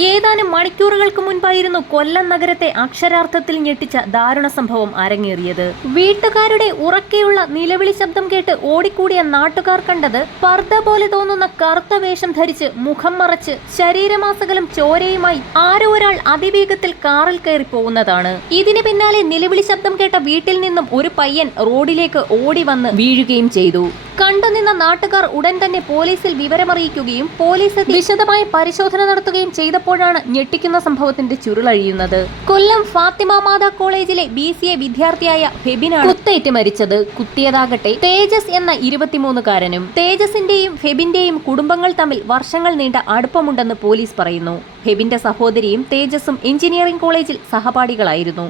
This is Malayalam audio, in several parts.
ഏതാനും മണിക്കൂറുകൾക്ക് മുൻപായിരുന്നു കൊല്ലം നഗരത്തെ അക്ഷരാർത്ഥത്തിൽ ഞെട്ടിച്ച ദാരുണ സംഭവം അരങ്ങേറിയത്. വീട്ടുകാരുടെ ഉറക്കെയുള്ള നിലവിളി ശബ്ദം കേട്ട് ഓടിക്കൂടിയ നാട്ടുകാർ കണ്ടത് പർദ്ദ പോലെ തോന്നുന്ന കറുത്ത വേഷം ധരിച്ച് മുഖം മറച്ച് ശരീരമാസകലം ചോരയുമായി ആരോ ഒരാൾ അതിവേഗത്തിൽ കാറിൽ കയറി പോകുന്നതാണ്. ഇതിന് പിന്നാലെ നിലവിളി ശബ്ദം കേട്ട വീട്ടിൽ നിന്നും ഒരു പയ്യൻ റോഡിലേക്ക് ഓടി വന്ന് വീഴുകയും ചെയ്തു. കണ്ടുനിന്ന നാട്ടുകാർ ഉടൻ തന്നെ പോലീസിൽ വിവരമറിയിക്കുകയും പോലീസ് വിശദമായ പരിശോധന നടത്തുകയും ചെയ്തപ്പോഴാണ് ഞെട്ടിക്കുന്ന സംഭവത്തിന്റെ ചുരുളഴിയുന്നത്. കൊല്ലം ഫാത്തിമ മാതാ കോളേജിലെ BCA വിദ്യാർത്ഥിയായ ഫെബിനാണ് കുത്തേറ്റ് മരിച്ചത്. കുത്തിയതാകട്ടെ തേജസ് എന്ന 23-കാരനും. തേജസിന്റെയും ഫെബിന്റെയും കുടുംബങ്ങൾ തമ്മിൽ വർഷങ്ങൾ നീണ്ട അടുപ്പമുണ്ടെന്ന് പോലീസ് പറയുന്നു. ഫെബിന്റെ സഹോദരിയും തേജസും എഞ്ചിനീയറിംഗ് കോളേജിൽ സഹപാഠികളായിരുന്നു.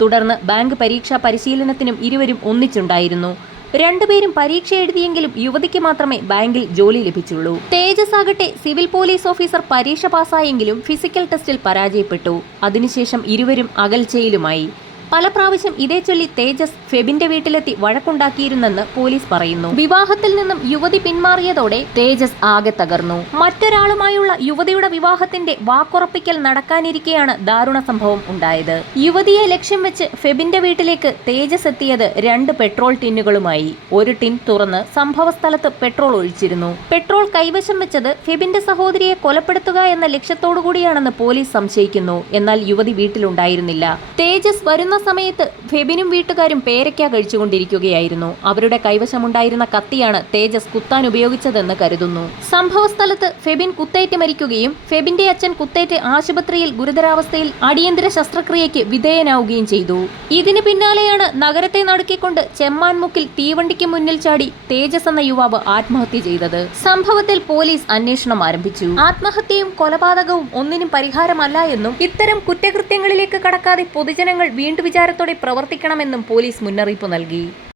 തുടർന്ന് ബാങ്ക് പരീക്ഷാ പരിശീലനത്തിനും ഇരുവരും ഒന്നിച്ചുണ്ടായിരുന്നു. രണ്ടുപേരും പരീക്ഷ എഴുതിയെങ്കിലും യുവതിക്ക് മാത്രമേ ബാങ്കിൽ ജോലി ലഭിച്ചുള്ളൂ. തേജസ് ആകട്ടെ സിവിൽ പോലീസ് ഓഫീസർ പരീക്ഷ പാസ്സായെങ്കിലും ഫിസിക്കൽ ടെസ്റ്റിൽ പരാജയപ്പെട്ടു. അതിനുശേഷം ഇരുവരും അകൽച്ചയിലുമായി. പല പ്രാവശ്യം ഇതേ ചൊല്ലി തേജസ് ഫെബിന്റെ വീട്ടിലെത്തി വഴക്കുണ്ടാക്കിയിരുന്നെന്ന് പോലീസ് പറയുന്നു. വിവാഹത്തിൽ നിന്നും യുവതി പിന്മാറിയതോടെ തേജസ് ആകെ തകർന്നു. മറ്റൊരാളുമായുള്ള യുവതിയുടെ വിവാഹത്തിന്റെ വാക്കുറപ്പിക്കൽ നടക്കാനിരിക്കെയാണ് ദാരുണ സംഭവം ഉണ്ടായത്. യുവതിയെ ലക്ഷ്യം വെച്ച് ഫെബിന്റെ വീട്ടിലേക്ക് തേജസ് എത്തിയത് 2 പെട്രോൾ ടിന്നുകളുമായി. ഒരു ടിൻ തുറന്ന് സംഭവ സ്ഥലത്ത് പെട്രോൾ ഒഴിച്ചിരുന്നു. പെട്രോൾ കൈവശം വെച്ചത് ഫെബിന്റെ സഹോദരിയെ കൊലപ്പെടുത്തുക എന്ന ലക്ഷ്യത്തോടുകൂടിയാണെന്ന് പോലീസ് സംശയിക്കുന്നു. എന്നാൽ യുവതി വീട്ടിലുണ്ടായിരുന്നില്ല. തേജസ് വരുന്ന സമയത്ത് ഫെബിനും വീട്ടുകാരും പേരയ്ക്ക കഴിച്ചുകൊണ്ടിരിക്കുകയായിരുന്നു. അവരുടെ കൈവശമുണ്ടായിരുന്ന കത്തിയാണ് തേജസ് കുത്താൻ ഉപയോഗിച്ചതെന്ന് കരുതുന്നു. സംഭവ സ്ഥലത്ത് ഫെബിൻ കുത്തേറ്റ് മരിക്കുകയും ഫെബിന്റെ അച്ഛൻ കുത്തേറ്റ് ആശുപത്രിയിൽ ഗുരുതരാവസ്ഥയിൽ അടിയന്തര ശസ്ത്രക്രിയയ്ക്ക് വിധേയനാവുകയും ചെയ്തു. ഇതിന് പിന്നാലെയാണ് നഗരത്തെ നടുക്കിക്കൊണ്ട് ചെമ്മാൻമുക്കിൽ തീവണ്ടിക്ക് മുന്നിൽ ചാടി തേജസ് എന്ന യുവാവ് ആത്മഹത്യ ചെയ്തത്. സംഭവത്തിൽ പോലീസ് അന്വേഷണം ആരംഭിച്ചു. ആത്മഹത്യയും കൊലപാതകവും ഒന്നിനും പരിഹാരമല്ല എന്നും ഇത്തരം കുറ്റകൃത്യങ്ങളിലേക്ക് കടക്കാതെ പൊതുജനങ്ങൾ വീണ്ടും വിചാരത്തോടെ പ്രവർത്തിക്കണമെന്നും പോലീസ് മുന്നറിയിപ്പ് നൽകി.